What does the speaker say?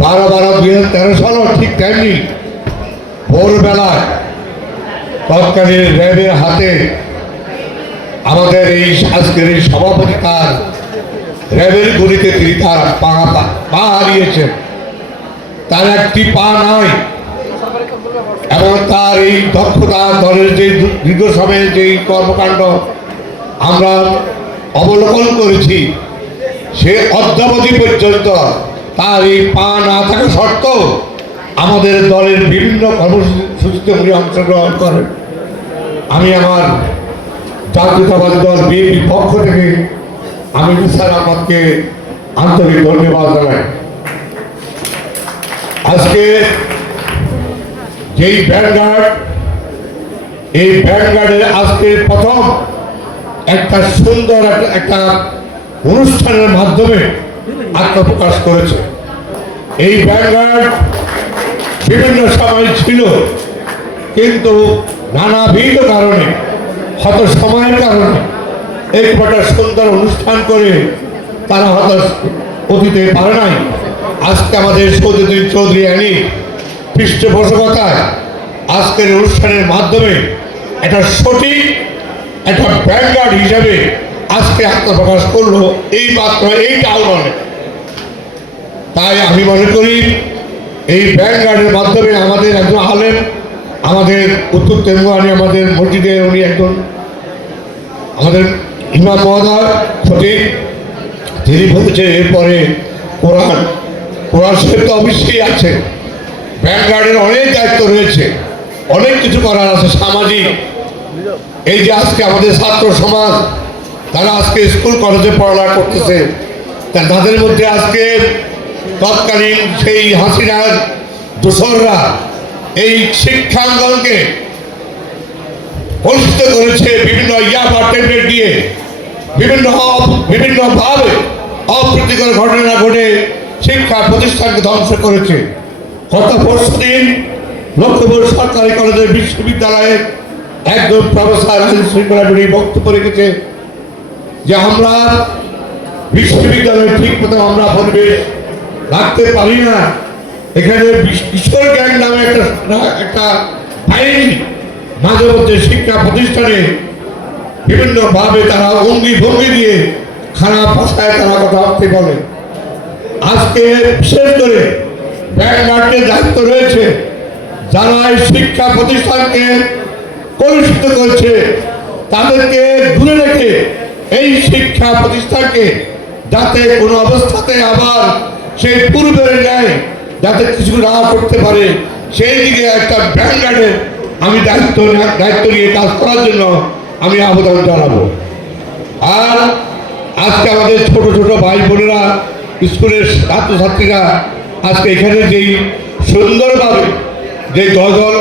বারো বারো দুই হাজার তেরো সালও ঠিক তেমনি ভোরবেলায় তৎকালীন র্যাবের হাতে আমাদের এই আজকের এই সভাপতি তার র্যাবের গুলিতে তিনি তার পা পা- পা হারিয়েছেন। তার একটি পা নয় এবং তার এই দক্ষতা দলের যে দীর্ঘ সময়ের যে কর্মকাণ্ড আমরা অবলোকন করেছি, সে অদ্যাবধি পর্যন্ত তার এই পা না থাকা সত্ত্বেও আমাদের দলের বিভিন্ন কর্মসূচিতে উনি অংশগ্রহণ করেন। আমি আমার জাতীয়তাবাদী দল বিএনপি পক্ষ থেকে আমি স্যার আমাকে আন্তরিক ধন্যবাদ জানাই। আজকে যেই ব্যানগার্ড এই ব্যানগার্ডের আজকে প্রথম একটা সুন্দর একটা অনুষ্ঠানের মাধ্যমে আত্মপ্রকাশ করেছে। এই ব্যানগার্ড বিভিন্ন সময় ছিল, কিন্তু নানাবিধ কারণে হয়তো সময়ের কারণে একটা সুন্দর অনুষ্ঠান করে তারা হয়তো অতীতে পারে নাই। আজকে আমাদের সৌদিন চৌধুরী আনি পৃষ্ঠপোষকতায় আজকের অনুষ্ঠানের মাধ্যমে একটা সঠিক, একটা ব্যাঙ্গার্ড হিসাবে আজকে আত্মপ্রকাশ করল এই মাত্র এই টাউনে তাই আমি মনে করি, এই ব্যাঙ্গার্ডের মাধ্যমে আমাদের একজন আলেম, আমাদের উত্তর তেঙ্গুয়ানি আমাদের মসজিদে উনি একজন, আমাদের ইমাম মহোদয় খতিব তিনি বলেছেন এরপরে কোরআন কোরআন শরীফ তো অবশ্যই আছে। ব্যাঙ্গার্ডের অনেক দায়িত্ব রয়েছে, অনেক কিছু করার আছে সামাজিক। এই যে আজকে আমাদের ছাত্র সমাজ তারা আজকে স্কুল, কলেজে পড়ালেখা করতেছে। তাদের মধ্যে আজকে তৎকালীন সেই হাসিনার দোসররা এই শিক্ষাঙ্গনকে কলুষিত করেছে বিভিন্ন ইয়াবা টেন্ডের দিয়ে। বিভিন্ন বিভিন্নভাবে অপ্রীতিকর ঘটনা ঘটে শিক্ষা প্রতিষ্ঠানকে ধ্বংস করেছে। গত পরশু দিন লক্ষ্মীপুর সরকারি কলেজের বিশ্ববিদ্যালয়ের একজন প্রফেসর বক্তব্য রেখেছে। যে আমরা বিশ্ববিদ্যালয়ে ঠিক মতো আমরা পরিবেশ রাখতে পারি না। এখানে কিশোর গ্যাং নামে একটা একটা আইন মাঝে মধ্যে শিক্ষা প্রতিষ্ঠানে বিভিন্নভাবে তারা অঙ্গি ভঙ্গি দিয়ে খারাপ ভাষায় তারা কথাবার্তা বলে। আজকে বিশেষ করে ব্যাংক মার্কের দায়িত্ব রয়েছে, যারা এই শিক্ষা প্রতিষ্ঠানকে কলুষিত করছে, তাদেরকে দূরে রেখে এই শিক্ষা প্রতিষ্ঠানকে যাতে কোনো অবস্থাতে আবার সেই পূর্বের ন্যায় যাতে কিছু না করতে পারে, সেই দিকে একটা ব্যাংকার্ডের আমি দায়িত্ব দায়িত্ব নিয়ে কাজ করার জন্য আমি আবেদন জানাব। আর আজকে আমাদের ছোট ছোট ভাই বোনেরা, স্কুলের ছাত্রছাত্রীরা আজকে এখানে যেই সুন্দরভাবে যে গজল